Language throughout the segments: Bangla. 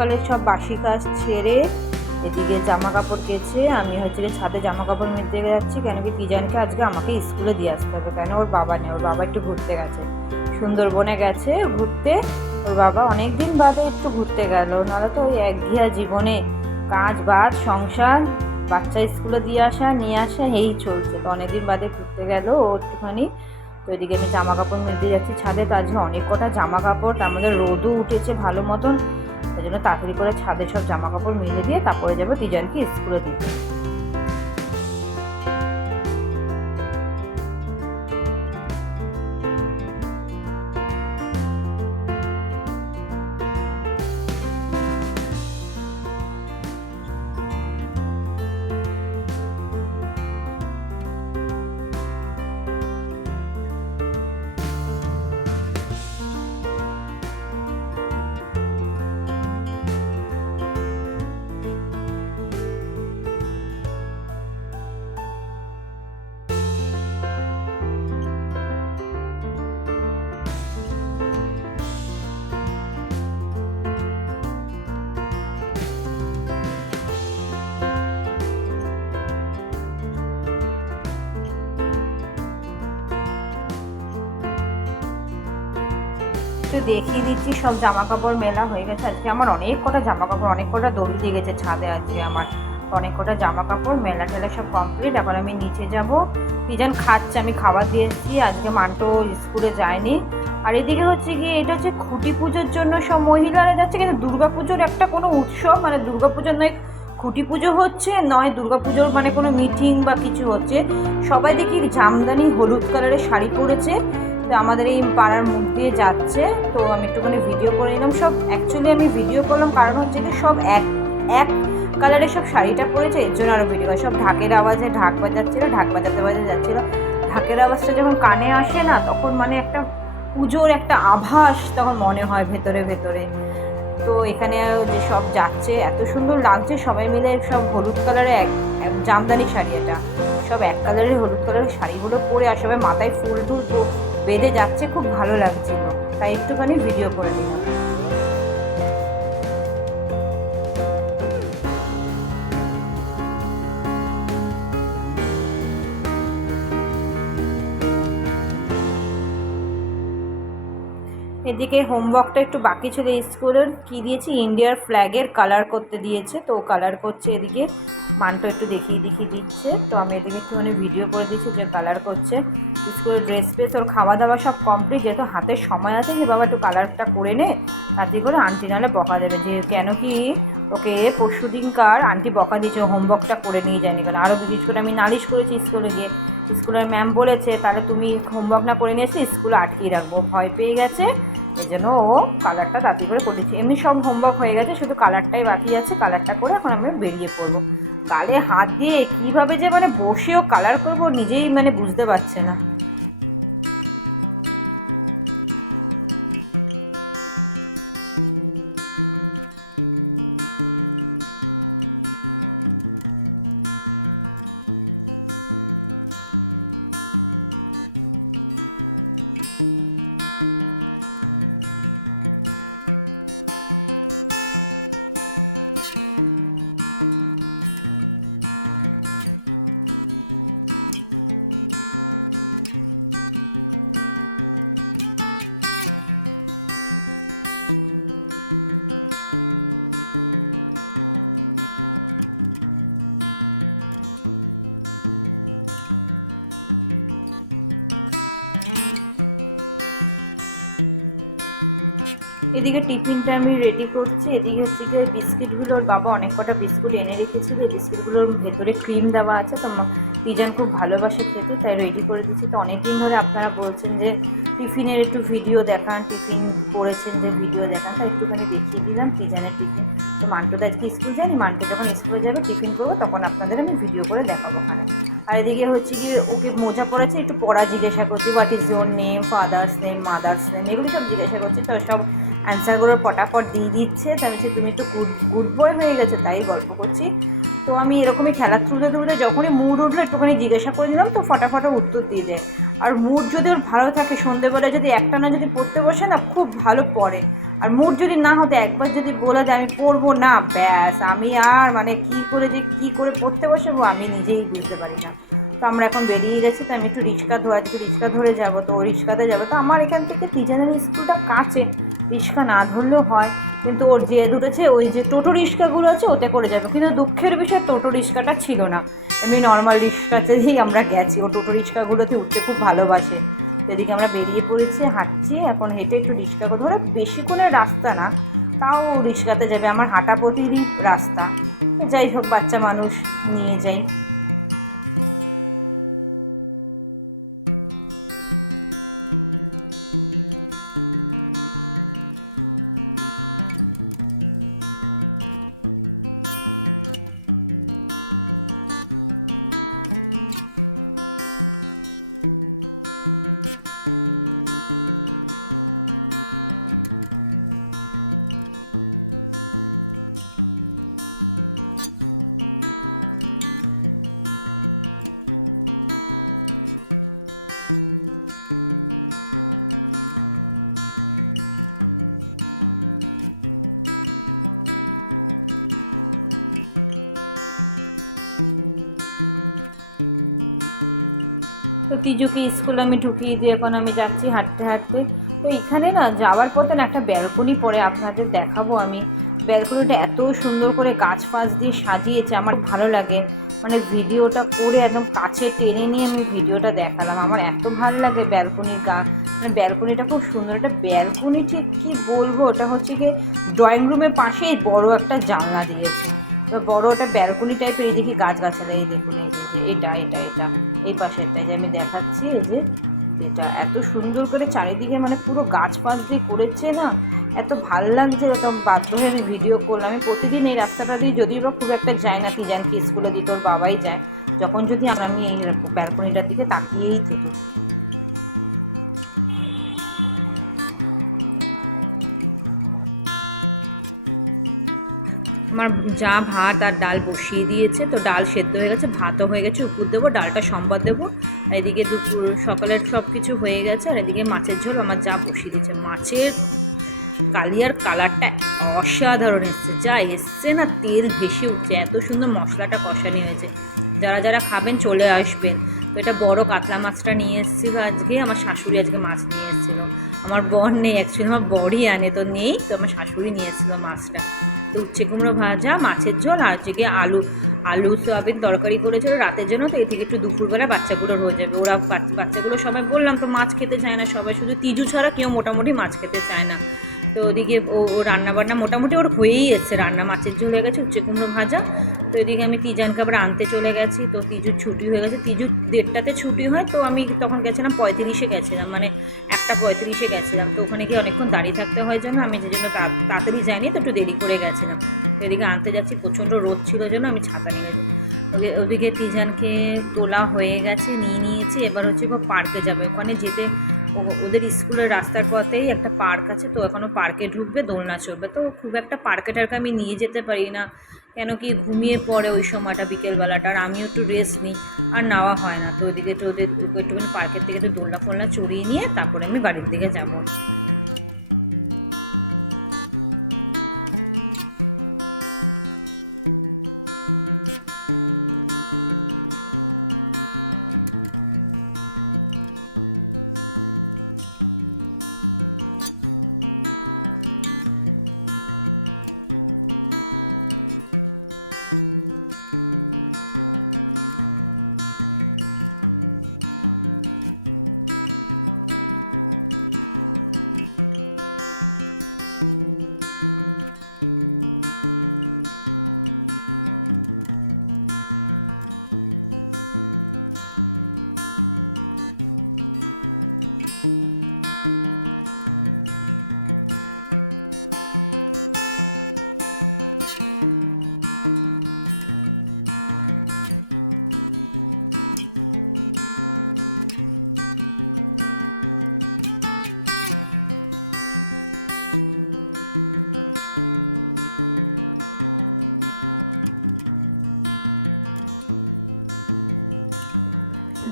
সকালের সব বাসি কাজ ছেড়ে এদিকে জামা কাপড় কেচে আমি হচ্ছে ছাদে জামা কাপড় মেলতে যাচ্ছি, কেন কি তিজানকে আজকে আমাকে স্কুলে দিয়ে আসতে হবে, কেন ওর বাবা নেই, ওর বাবা একটু ঘুরতে গেছে, সুন্দরবনে গেছে ঘুরতে। ওর বাবা অনেক দিন বাদে একটু ঘুরতে গেল, নাহলে তো ওই একঘেয়া জীবনে কাজ বাজ সংসার বাচ্চা স্কুলে দিয়ে আসা নিয়ে আসা এই চলছে। তো অনেকদিন বাদে ঘুরতে গেল ও একটুখানি। তো এদিকে আমি জামা কাপড় মেলতে যাচ্ছি ছাদে, তো আজকে অনেক কটা জামা কাপড়, তার মধ্যে রোদও উঠেছে ভালো মতন, সেই জন্য তাড়াতাড়ি করে ছাদে সব জামা কাপড় মেলে দিয়ে তারপরে যাবো তিজানকে স্কুলে দিতে। একটু দেখিয়ে দিচ্ছি, সব জামা কাপড় মেলা হয়ে গেছে। আজকে আমার অনেক কটা জামা কাপড়, অনেক কটা দড়ি দিয়ে গেছে ছাদে আজকে আমার, অনেক কটা জামা কাপড় মেলা টেলা সব কমপ্লিট। এখন আমি নিচে যাব, তিজান খাচ্ছে, আমি খাবার দিয়ে এসেছি, আজকে মান্টো স্কুলে যায়নি। আর এদিকে হচ্ছে গিয়ে এটা হচ্ছে খুঁটি পুজোর জন্য সব মহিলারা যাচ্ছে, কিন্তু দুর্গাপুজোর একটা কোনো উৎসব, মানে দুর্গাপুজোর নয় খুঁটি পুজো হচ্ছে, নয় দুর্গাপুজোর মানে কোনো মিটিং বা কিছু হচ্ছে। সবাই দেখি জামদানি হলুদ কালারের শাড়ি পরেছে, তো আমাদের এই পাড়ার মুখ দিয়ে যাচ্ছে। তো আমি একটুখানি ভিডিও করে নিলাম। সব অ্যাকচুয়ালি আমি ভিডিও করলাম কারণ হচ্ছে কি সব এক এক কালারের সব শাড়িটা পরেছে, এর জন্য আরও ভিডিও। সব ঢাকের আওয়াজে ঢাক বাজাচ্ছিলো, ঢাক বাজাতে বাজাতে যাচ্ছিলো। ঢাকের আওয়াজটা যখন কানে আসে না, তখন মানে একটা পুজোর একটা আভাস তখন মনে হয় ভেতরে ভেতরে। তো এখানে যে সব যাচ্ছে, এত সুন্দর লাগছে সবাই মিলে, সব হলুদ কালারের এক জামদানি শাড়ি, এটা সব এক কালারের হলুদ কালারের শাড়িগুলো পরে আর সবাই মাথায় ফুল টুল বেঁধে যাচ্ছে, খুব ভালো লাগছিল, তাই একটুখানি ভিডিও করে দিলাম। এদিকে হোমওয়ার্কটা একটু বাকি ছিল স্কুলের, কি দিয়েছি ইন্ডিয়ার ফ্ল্যাগের কালার করতে দিয়েছে, তো কালার করছে। এদিকে মানটা একটু দেখিয়ে দিচ্ছে, তো আমি এদিকে একটুখানি ভিডিও করে দিচ্ছি যে কালার করছে। স্কুলের ড্রেস ফ্রেস ওর খাওয়া দাওয়া সব কমপ্লিট, যেহেতু হাতের সময় আছে যে বাবা একটু কালারটা করে নে, তাতে করে আন্টি নাহলে বকা দেবে, যে কেন কি ওকে পরশু দিনকার আন্টি বকা দিয়েছে হোমওয়ার্কটা করে নিয়ে যায়নি, কারণ আরও বিশেষ করে আমি নালিশ করেছি স্কুলে গিয়ে, স্কুলের ম্যাম বলেছে তাহলে তুমি হোমওয়ার্ক না করে নিয়ে এসে স্কুলে আটকিয়ে রাখবো, ভয় পেয়ে গেছে, এই জন্য ও কালারটা তাড়াতাড়ি করে করেছি। এমনি সব হোমওয়ার্ক হয়ে গেছে, শুধু কালারটাই বাকি আছে, কালারটা করে এখন আমি বেরিয়ে পড়বো। গালে হাত দিয়ে কীভাবে যে মানে বসেও কালার করবো নিজেই মানে বুঝতে পারছে না। এদিকে টিফিনটা আমি রেডি করছি, এদিকে হচ্ছে গিয়ে বিস্কিটগুলো, ওর বাবা অনেক কটা বিস্কুট এনে রেখেছিল, এই বিস্কিটগুলোর ভেতরে ক্রিম দেওয়া আছে, তো তিজান খুব ভালোবাসে খেতে, তাই রেডি করে দিচ্ছি। তো অনেকদিন ধরে আপনারা বলছেন যে টিফিনের একটু ভিডিও দেখান, টিফিন করেছেন যে ভিডিও দেখান, তাই একটুখানি দেখিয়ে দিলাম তিজানের টিফিন। তো মান্টুদা আজকে স্কুল যায়নি, মান্টু যখন স্কুলে যাবে টিফিন করবো তখন আপনাদের আমি ভিডিও করে দেখাবো। আর এদিকে হচ্ছে কি ওকে মোজা পড়াচ্ছে, একটু পড়া জিজ্ঞাসা করছি, what is your name, father's name, mother's name, এগুলো সব জিজ্ঞাসা করছি। তো সব অ্যান্সারগুলো ফটাফট দিয়ে দিচ্ছে। তাই বলছে তুমি একটু গুড বয় হয়ে গেছে, তাই গল্প করছি। তো আমি এরকমই খেলা তুলতে তুলতে যখনই মুড উঠলো একটুখানি জিজ্ঞাসা করে দিলাম, তো ফটাফট উত্তর দিয়ে দেয়। আর মুড যদি ওর ভালো থাকে, সন্ধ্যেবেলায় যদি একটানা যদি পড়তে বসে না, খুব ভালো পড়ে। আর মুড যদি না হতে একবার যদি বলে দেয় আমি পড়বো না, ব্যাস আমি আর মানে কী করে পড়তে বসবো আমি নিজেই বুঝতে পারি না। তো আমরা এখন বেরিয়ে গেছি, তো আমি একটু রিক্সা ধরে যাবো। তো ও রিক্সাতে যাবো। তো আমার এখান থেকে তিজানের স্কুলটা কাছে, রিক্সা না ধরলেও হয়, কিন্তু ওর যে ধরেছে ওই যে টোটো রিক্সাগুলো আছে ওতে করে যাবে। কিন্তু দুঃখের বিষয় টোটো রিক্সাটা ছিল না, এমনি নর্মাল রিক্সাতেই আমরা গেছি। ও টোটো রিক্সাগুলোতে উঠতে খুব ভালোবাসে। সেদিকে আমরা বেরিয়ে পড়েছি, হাঁটছি এখন, হেঁটে একটু রিক্সা ধরে, বেশিক্ষণের রাস্তা না, তাও রিক্সাতে যাবে। আমার হাঁটা পথেরই রাস্তা, যাই হোক বাচ্চা মানুষ নিয়ে যাই। তিজুকে স্কুলে আমি ঢুকিয়ে দিয়ে এখন আমি যাচ্ছি হাঁটতে হাঁটতে। তো এখানে না যাওয়ার পথে না একটা ব্যালকনি পড়ে, আপনাদের দেখাবো আমি। ব্যালকনিটা এত সুন্দর করে গাছ ফাছ দিয়ে সাজিয়েছে, আমার ভালো লাগে। মানে ভিডিওটা করে একদম কাছে টেনে নিয়ে আমি ভিডিওটা দেখালাম। আমার এত ভালো লাগে ব্যালকনির মানে ব্যালকনিটা খুব সুন্দর। একটা ব্যালকনি ঠিক কী বলবো, ওটা হচ্ছে গিয়ে ড্রয়িং রুমের পাশেই বড় একটা জানলা দিয়েছে। বড় একটা ব্যালকনি টাইপের, এই দেখি গাছগাছালি, এই দেখুন এটা এই পাশেরটাই যে আমি দেখাচ্ছি, এই যে এটা এত সুন্দর করে চারিদিকে মানে পুরো গাছ পাশ দিয়ে করেছে না, এত ভাল লাগছে। ওটা বাধ্য হয়ে আমি ভিডিও করলাম। আমি প্রতিদিন এই রাস্তাটা দিয়ে যদিও বা খুব একটা যায় না, তিজানকে স্কুলে দিতে ওর বাবাই যায়, যখন যদি আমি এই ব্যালকনিটার দিকে তাকিয়েই থাকি। আমার যা ভাত আর ডাল বসিয়ে দিয়েছে, তো ডাল সেদ্ধ হয়ে গেছে, ভাতও হয়ে গেছে, উপর দেবো, ডালটা সম্বাদ দেবো। আর এদিকে দুপুর সকালের সব কিছু হয়ে গেছে। আর এদিকে মাছের ঝোল আমার যা বসিয়ে দিয়েছে। মাছের কালিয়ার কালারটা অসাধারণ এসছে, যা এসছে না, তেল ভেসে উঠছে, এত সুন্দর মশলাটা কষানি হয়েছে। যারা যারা খাবেন চলে আসবেন। তো এটা বড় কাতলা মাছটা নিয়ে এসেছিল আজকে, আমার শাশুড়ি আজকে মাছ নিয়ে এসেছিলো। আমার বর নেই, অ্যাকচুয়ালি আমার বরই আনে, তো নেই, তো আমার শাশুড়ি নিয়ে এসেছিলো মাছটা। তো উচ্ছে কুমড়ো ভাজা, মাছের ঝোল, আর হচ্ছে আলু সোয়াবিন তরকারি করেছিল রাতের জন্য। তো এদিকে একটু দুপুরবেলা বাচ্চাগুলো হয়ে যাবে। ওরা বাচ্চাগুলো সবাই বললাম তো মাছ খেতে চায় না, সবাই শুধু তিজু ছাড়া কেউ মোটামুটি মাছ খেতে চায় না। তো ওদিকে ও রান্নাবান্না মোটামুটি ওর হয়েই এসছে, রান্না মাছের ঝোল হয়ে গেছে, উচ্ছে কুমড়ো ভাজা। তো এদিকে আমি তিজানকে আবার আনতে চলে গেছি। তো তিজুর ছুটি হয়ে গেছে, তিজুর 1:30-তে ছুটি হয়। তো আমি তখন গেছিলাম 35-এ গেছিলাম, মানে 1:35-এ গেছিলাম। তো ওখানে গিয়ে অনেকক্ষণ দাঁড়িয়ে থাকতে হয় জন্য আমি যে জন্য তাড়াতাড়ি যাইনি, তো একটু দেরি করে গেছিলাম। এদিকে আনতে যাচ্ছি, প্রচণ্ড রোদ ছিল জন্য আমি ছাতা নিয়ে ওদিকে তিজানকে তোলা হয়ে গেছে, নিয়েছি। এবার হচ্ছে পার্কে যাবে, ওখানে যেতে ওদের স্কুলের রাস্তার পথেই একটা পার্ক আছে। তো এখনও পার্কে ঢুকবে, দোলনা চড়বে। তো খুব একটা পার্কে টার্কে আমি নিয়ে যেতে পারি না, কেন কি ঘুমিয়ে পড়ে ওই সময়টা বিকেলবেলাটা, আর আমিও একটু রেস্ট নিই, আর নেওয়া হয় না। তো ওদিকে একটু একটুখানি পার্কের থেকে একটু দোলনা ফোলনা চড়িয়ে নিয়ে তারপরে আমি বাড়ির দিকে যাবো।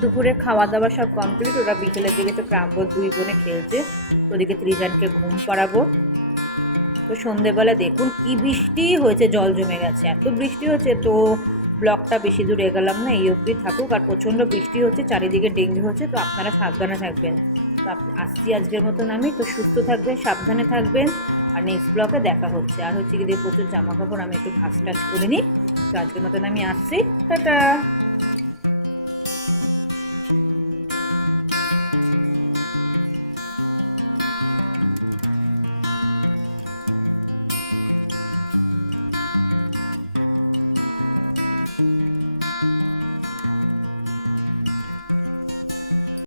দুপুরে খাওয়া দাওয়া সব কমপ্লিট। ওরা বিকেলের দিকে তো প্রাঙ্গণ দুই বোনে খেলছে, ওদিকে ত্রিজানকে ঘুম করাবো। তো সন্ধেবেলা দেখুন কি বৃষ্টি হয়েছে, জল জমে গেছে, এত বৃষ্টি হচ্ছে। তো ব্লগটা বেশি দূর এগোলাম না, এই অবধি থাকুক। আর প্রচণ্ড বৃষ্টি হচ্ছে, চারিদিকে ডেঙ্গু হচ্ছে, তো আপনারা সাবধানে থাকবেন। আসছি আজকের মতন আমি। তো সুস্থ থাকবেন, সাবধানে থাকবেন, আর নেক্সট ব্লগে দেখা হচ্ছে। আর হচ্ছে কি প্রচুর জামা কাপড় আমি একটু ভাঁজ টাজ করে নিই। তো আজকের মতন আমি আসছি, টাটা।